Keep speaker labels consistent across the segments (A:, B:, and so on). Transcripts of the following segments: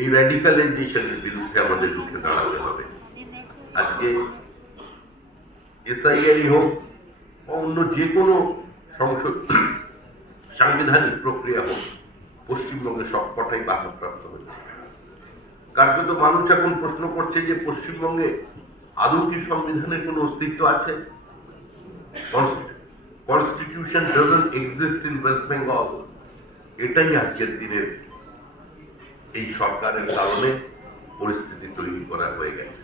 A: এই র্যাডিকালাইজেশনের বিরুদ্ধে আমাদের রুখে দাঁড়াতে হবে। আজকে এসআইআই হোক অন্য যে কোনো সংসদ সাংবিধানিক প্রক্রিয়া হোক, পশ্চিমবঙ্গে সবকটাই বাধাপ্রাপ্ত হয়েছে। কার্যত মানুষ এখন প্রশ্ন করছে যে পশ্চিমবঙ্গে আদৌ কি সংবিধানের কোনো অস্তিত্ব আছে? Constitution doesn't exist in West Bengal এটাই আজকের দিনের এই সরকারের কারণে পরিস্থিতি তৈরি করা হয়ে গেছে।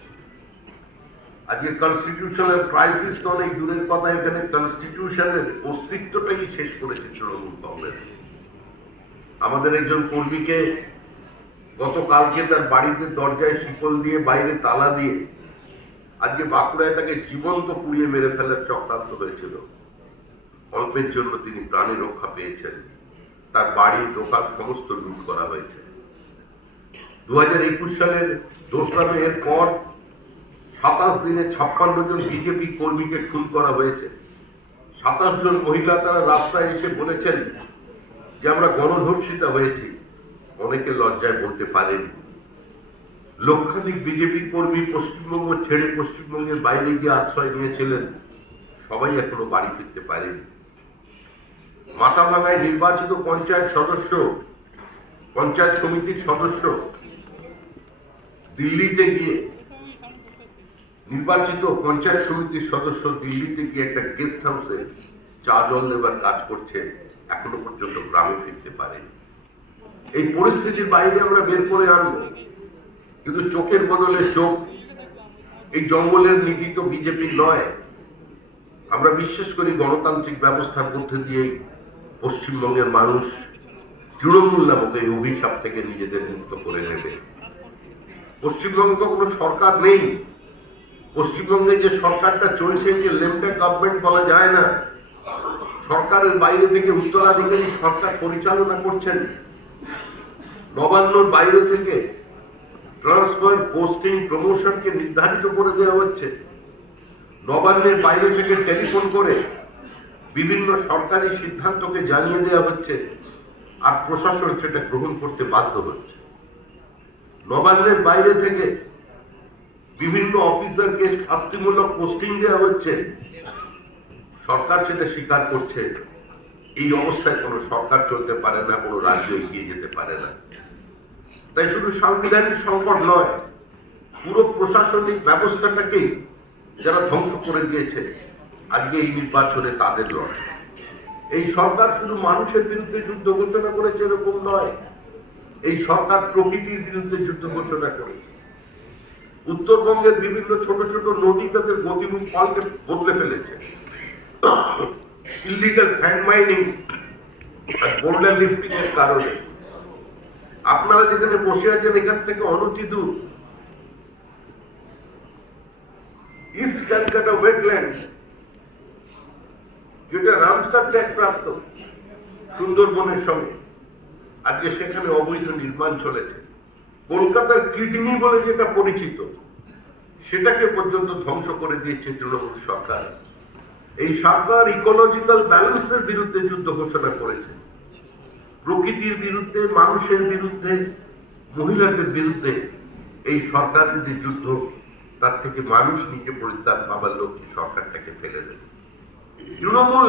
A: আজকে কনস্টিটিউশনাল ক্রাইসিস তো অনেক দূরের কথা, এখানে কনস্টিটিউশনের অস্তিত্বটাই শেষ করেছে তৃণমূল কংগ্রেস? আমাদের একজন কর্মীকে গতকালকে তার বাড়িতে দরজায় শিকল দিয়ে বাইরে তালা দিয়ে আজকে বাঁকুড়ায় তাকে জীবন্ত পুড়িয়ে মেরে ফেলার চক্রান্ত হয়েছিল। অল্পের জন্য তিনি প্রাণে রক্ষা পেয়েছেন। তার বাড়ি, দোকান, সমস্ত লুট করা হয়েছে। দু একুশ সালের দোসরা মেয়ের পর সাতাশ দিনে ছাপ্পান্ন জন বিজেপি কর্মীকে খুন করা হয়েছে। সাতাশ জন মহিলা তারা রাস্তায় এসে বলেছেন যে আমরা গণধর্ষিতা হয়েছি। অনেকে লজ্জায় বলতে পারেন। লক্ষাধিক বিজেপি কর্মী পশ্চিমবঙ্গ ছেড়ে পশ্চিমবঙ্গের বাইরে গিয়ে আশ্রয় নিয়েছিলেন। সবাই এখনও বাড়ি ফিরতে পারেনি। মাথাভাঙায় নির্বাচিত পঞ্চায়েত সদস্য, পঞ্চায়েত সমিতির সদস্য দিল্লিতে গিয়ে নির্বাচিত পঞ্চায়েত সমিতির সদস্য দিল্লিতে গিয়ে একটা গেস্ট হাউসে চা জল নেবার কাজ করছে, এখনও পর্যন্ত গ্রামে ফিরতে পারেনি। এই পরিস্থিতির বাইরে আমরা বের করে আনব। কিন্তু চোখের বদলে চোখ, এই জঙ্গলের নীতি তো বিজেপির নয়। আমরা বিশ্বাস করি গণতান্ত্রিক ব্যবস্থার মধ্যে দিয়েই পশ্চিমবঙ্গের মানুষ তৃণমূল নামক এই অভিশাপ থেকে নিজেদের মুক্ত করে নেবে। পশ্চিমবঙ্গে কোনো সরকার নেই। পশ্চিমবঙ্গে যে সরকারটা চলছে, যে লেমটা গভর্নমেন্ট বলা যায় না, সরকারের বাইরে থেকে উত্তরাধিকারী সরকার পরিচালনা করছেন। নবান্নর বাইরে থেকে ট্রান্সফার পোস্টিং প্রমোশনকে নির্ধারিত করে দেওয়া হচ্ছে। নবান্নের বাইরে থেকে টেলিফোন করে বিভিন্ন সরকারি সিদ্ধান্তকে জানিয়ে দেওয়া হচ্ছে। আর প্রশাসন সেটা গ্রহণ করতে বাধ্য হচ্ছে। নবান্নের বাইরে থেকে বিভিন্ন অফিসারকে শাস্তিমূলক পোস্টিং দেওয়া হচ্ছে, সরকার সেটা স্বীকার করছে। এই অবস্থায় কোনো সরকার চলতে পারে না, কোনো রাজ্য এগিয়ে যেতে পারে না। তাই শুধু সাংবিধানিক সংকট নয়, পুরো প্রশাসনিক ব্যবস্থাটাকেই যারা ধ্বংস করে দিয়েছে, আজকে এই নির্বাচনে তাদের লড়াই। এই সরকার শুধু মানুষের বিরুদ্ধে যুদ্ধ ঘোষণা করেছে এরকম নয় এই সরকার প্রকৃতির বিরুদ্ধে যুদ্ধ ঘোষণা করেছে। উত্তরবঙ্গের বিভিন্ন ছোট ছোট নদী তাদের গতিমুখ ফলকে বদলে ফেলেছে। Illegal sand mining boulder lifting এর কারণে। আপনারা যেখানে বসে আছেন, এখান থেকে অনতি দূর ইস্ট ক্যালকাটা ওয়েটল্যান্ড যেটা রামসার ট্যাগ প্রাপ্ত সুন্দরবনের সঙ্গে। আজকে সেখানে অবৈধ নির্মাণ চলেছে। কলকাতার কিডনি বলে যেটা পরিচিত, সেটাকে পর্যন্ত ধ্বংস করে দিয়েছে তৃণমূল সরকার। এই সরকার ইকোলজিক্যাল ব্যালেন্সের বিরুদ্ধে যুদ্ধ ঘোষণা করেছে। প্রকৃতির বিরুদ্ধে, মানুষের বিরুদ্ধে, মহিলাদের বিরুদ্ধে এই সরকার যদি যুদ্ধ, তার থেকে মানুষ নিজে পরিত্রাণ পাবার লক্ষ্যে সরকারটাকে ফেলে দেবে। তৃণমূল